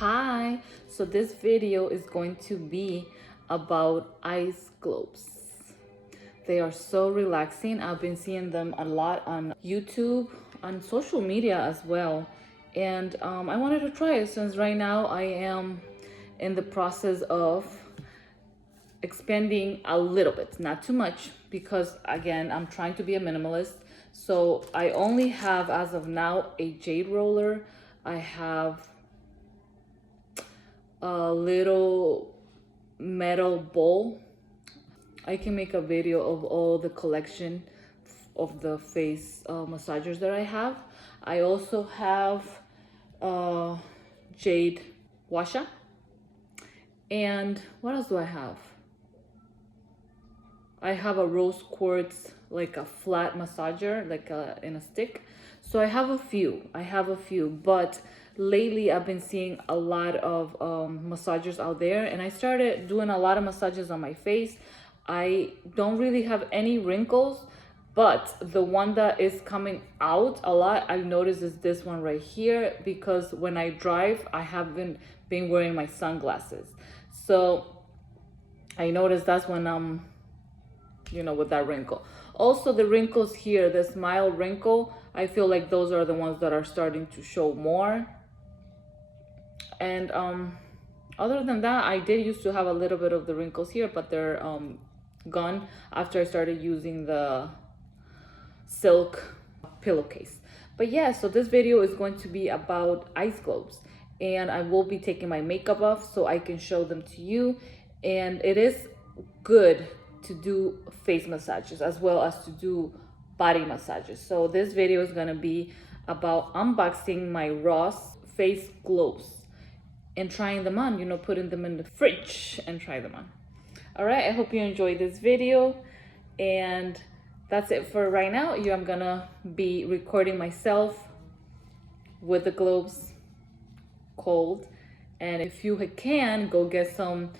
Hi, so this video is going to be about ice globes. They are so relaxing. I've been seeing them a lot on YouTube, on social media as well. And I wanted to try it since right now I am in the process of expanding a little bit, not too much, because again, I'm trying to be a minimalist. So I only have, as of now, a jade roller. I have a little metal bowl. I can make a video of all the collection of the face massagers that I have. I also have jade washa. And what else do I have? I have a rose quartz, like a flat massager, like in a stick. So I have a few, but lately I've been seeing a lot of massagers out there, and I started doing a lot of massages on my face. I don't really have any wrinkles, but the one that is coming out a lot, I've noticed, is this one right here, because when I drive, I haven't been wearing my sunglasses. So I noticed that's when I'm with that wrinkle. Also, the wrinkles here, the smile wrinkle, I feel like those are the ones that are starting to show more. And other than that, I did used to have a little bit of the wrinkles here, but they're gone after I started using the silk pillowcase. But yeah, so this video is going to be about ice globes, and I will be taking my makeup off so I can show them to you. And it is good to do face massages as well as to do body massages. So this video is gonna be about unboxing my Ross face globes and trying them on, putting them in the fridge and try them on. All right, I hope you enjoyed this video, and that's it for right now. I'm gonna be recording myself with the globes cold, and if you can, go get some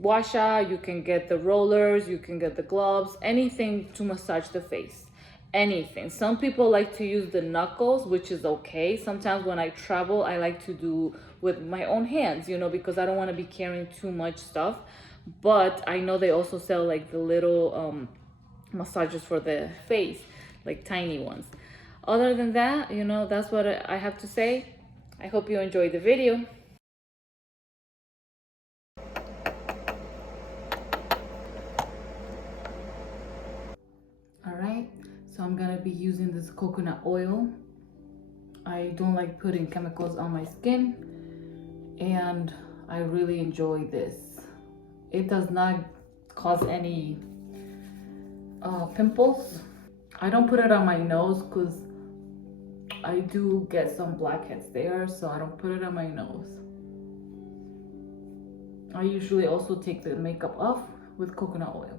washa, you can get the rollers, you can get the gloves, anything to massage the face, anything. Some people like to use the knuckles, which is okay. Sometimes when I travel, I like to do with my own hands, because I don't want to be carrying too much stuff. But I know they also sell like the little massages for the face, like tiny ones. Other than that, that's what I have to say. I hope you enjoyed the video. All right, so I'm gonna be using this coconut oil. I don't like putting chemicals on my skin, and I really enjoy this. It does not cause any pimples. I don't put it on my nose because I do get some blackheads there, so I don't put it on my nose. I usually also take the makeup off with coconut oil.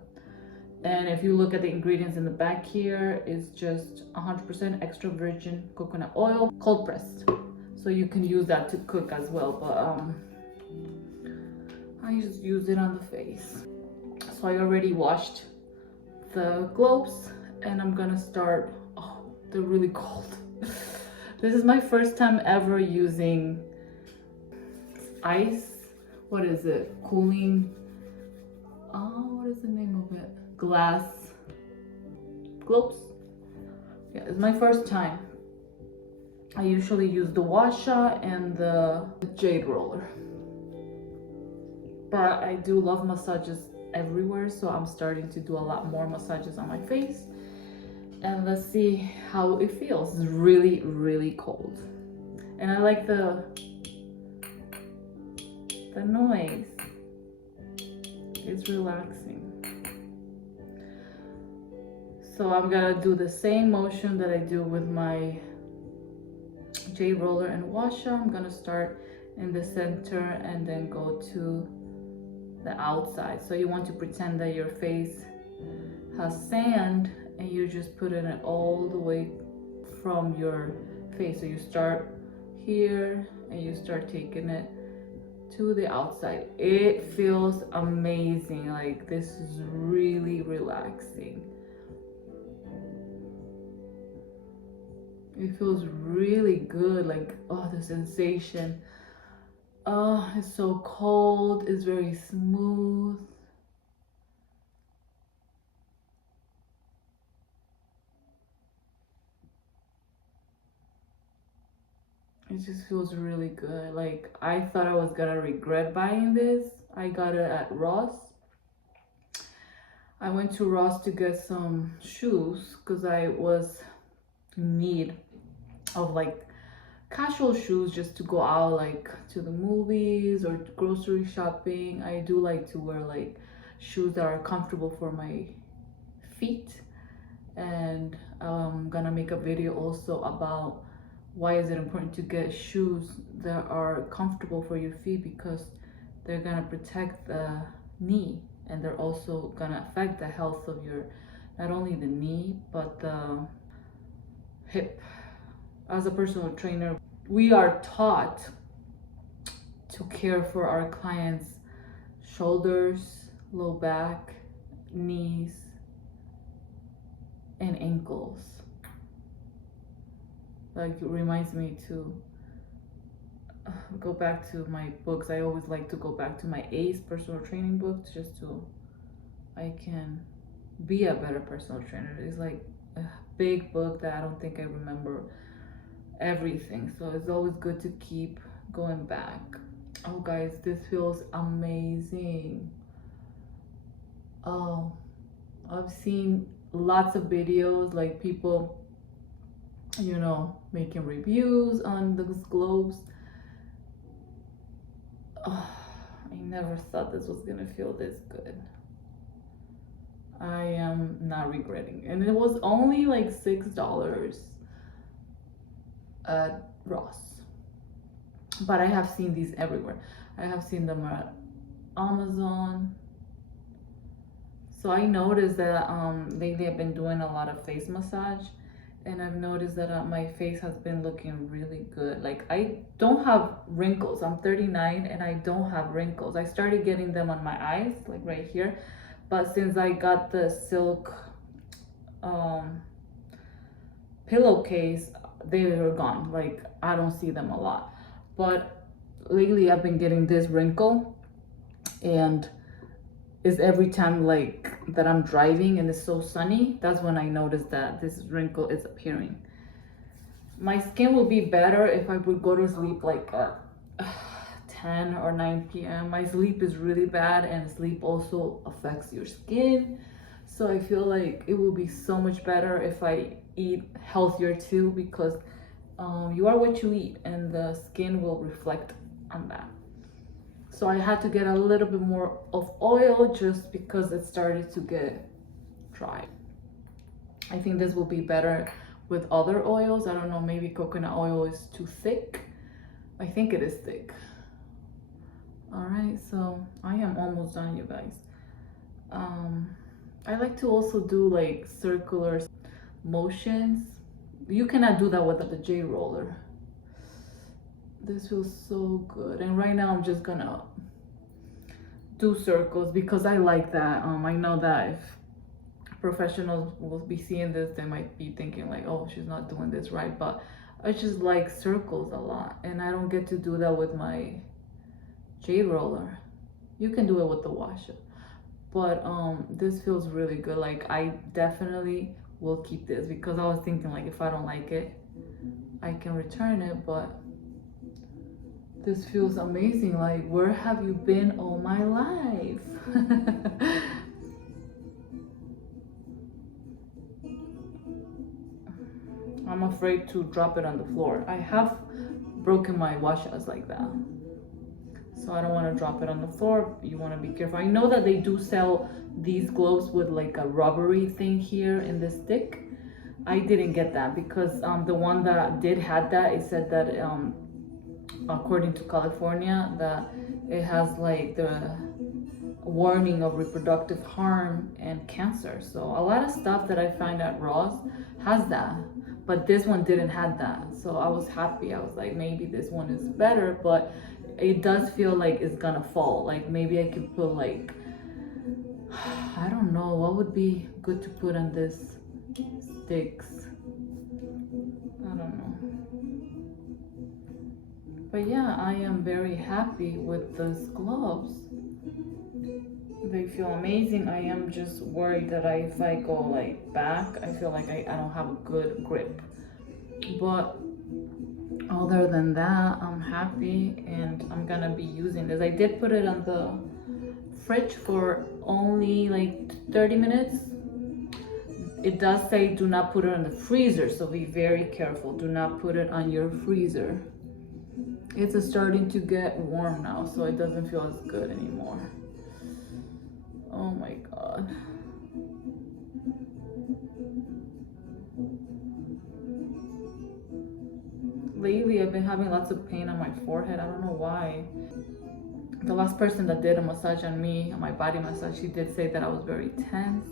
And if you look at the ingredients in the back here, it's just 100% extra virgin coconut oil, cold pressed. So you can use that to cook as well, but I just use it on the face. So I already washed the globes, and I'm gonna start. Oh, they're really cold. This is my first time ever using ice. What is it? Cooling. What is the name of it? Glass globes. Yeah, it's my first time. I usually use the washa and the jade roller, but I do love massages everywhere, so I'm starting to do a lot more massages on my face. And let's see how it feels. It's really, really cold, and I like the noise. It's relaxing. So I'm gonna do the same motion that I do with my jade roller and washa. I'm gonna start in the center and then go to the outside. So you want to pretend that your face has sand, and you just put it all the way from your face. So you start here and you start taking it to the outside. It feels amazing. Like, this is really relaxing. It feels really good. Like, oh, the sensation Oh, it's so cold. It's very smooth. It just feels really good. Like, I thought I was gonna regret buying this. I got it at Ross. I went to Ross to get some shoes because I was in need of like casual shoes just to go out, like to the movies or grocery shopping. I do like to wear like shoes that are comfortable for my feet, and I'm gonna make a video also about why is it important to get shoes that are comfortable for your feet, because they're gonna protect the knee, and they're also gonna affect the health of your, not only the knee but the hip. As a personal trainer, we are taught to care for our clients' shoulders, low back, knees, and ankles. Like, it reminds me to go back to my books. I always like to go back to my ACE personal training books just so I can be a better personal trainer. It's like a big book that I don't think I remember everything, so it's always good to keep going back. Oh guys, this feels amazing. Oh, I've seen lots of videos, like people, you know, making reviews on those globes. Oh, I never thought this was gonna feel this good. I am not regretting, and it was only like $6 at Ross. But I have seen these everywhere. I have seen them at Amazon. So I noticed that lately I've been doing a lot of face massage, and I've noticed that my face has been looking really good. Like, I don't have wrinkles. I'm 39 and I don't have wrinkles. I started getting them on my eyes, like right here, but since I got the silk pillowcase, they were gone. Like, I don't see them a lot. But lately I've been getting this wrinkle, and is every time like that I'm driving and it's so sunny, that's when I notice that this wrinkle is appearing. My skin will be better if I would go to sleep like at 10 or 9 p.m. My sleep is really bad, and sleep also affects your skin. So I feel like it will be so much better if I eat healthier too, because you are what you eat, and the skin will reflect on that. So I had to get a little bit more of oil just because it started to get dry. I think this will be better with other oils. I don't know, maybe coconut oil is too thick. I think it is thick. All right, so I am almost done, you guys. I like to also do like circular motions. You cannot do that with the J roller. This feels so good, and right now I'm just gonna do circles because I like that. I know that if professionals will be seeing this, they might be thinking like, oh, she's not doing this right, but I just like circles a lot, and I don't get to do that with my J roller. You can do it with the washer, but this feels really good. Like, I definitely will keep this, because I was thinking like if I don't like it, I can return it, but this feels amazing. Like, where have you been all my life? I'm afraid to drop it on the floor. I have broken my washers like that, so I don't want to drop it on the floor. You want to be careful. I know that they do sell these gloves with like a rubbery thing here in the stick. I didn't get that because the one that did had that, it said that according to California, that it has like the warning of reproductive harm and cancer. So a lot of stuff that I find at Ross has that, but this one didn't have that. So I was happy. I was like, maybe this one is better, but it does feel like it's gonna fall. Like, maybe I could put like, I don't know, what would be good to put on this sticks. I don't know. But yeah, I am very happy with these gloves. They feel amazing. I am just worried that if I go like back, I feel like I don't have a good grip. But other than that, I'm happy and I'm gonna be using this. I did put it on the fridge for only like 30 minutes. It does say do not put it on the freezer, so be very careful. Do not put it on your freezer. It's starting to get warm now, so it doesn't feel as good anymore. Oh my god. Lately, I've been having lots of pain on my forehead. I don't know why. The last person that did a massage on me, my body massage, she did say that I was very tense.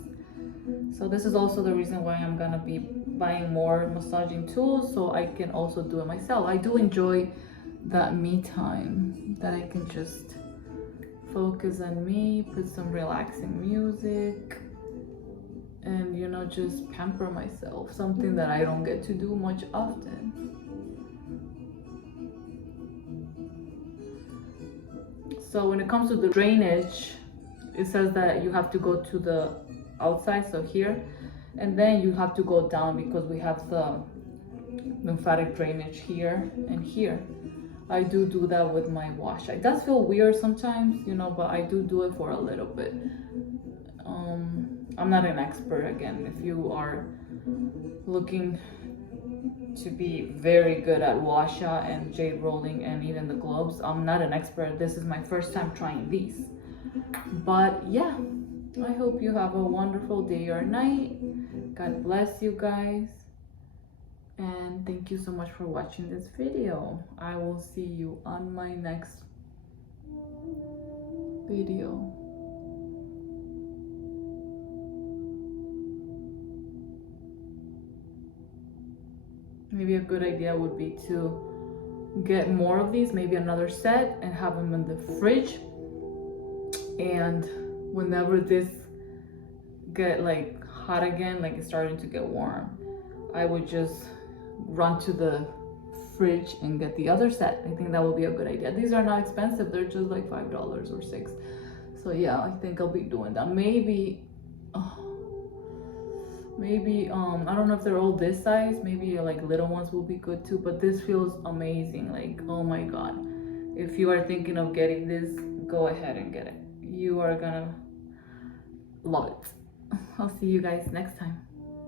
So this is also the reason why I'm gonna be buying more massaging tools so I can also do it myself. I do enjoy that me time, that I can just focus on me, put some relaxing music, and you know, just pamper myself, something that I don't get to do much often. So when it comes to the drainage, it says that you have to go to the outside, so here, and then you have to go down because we have the lymphatic drainage here and here. I do that with my wash. It does feel weird sometimes, you know, but I do it for a little bit. I'm not an expert. Again, if you are looking to be very good at washa and jade rolling and even the globes, I'm not an expert. This is my first time trying these. But yeah, I hope you have a wonderful day or night. God bless you guys. And thank you so much for watching this video. I will see you on my next video. Maybe a good idea would be to get more of these, maybe another set, and have them in the fridge. And whenever this get like hot again, like it's starting to get warm, I would just run to the fridge and get the other set. I think that would be a good idea. These are not expensive. They're just like $5 or $6. So yeah, I think I'll be doing that. Maybe I don't know if they're all this size. Maybe like little ones will be good too, but this feels amazing. Like, oh my god, if you are thinking of getting this, go ahead and get it. You are gonna love it. I'll see you guys next time.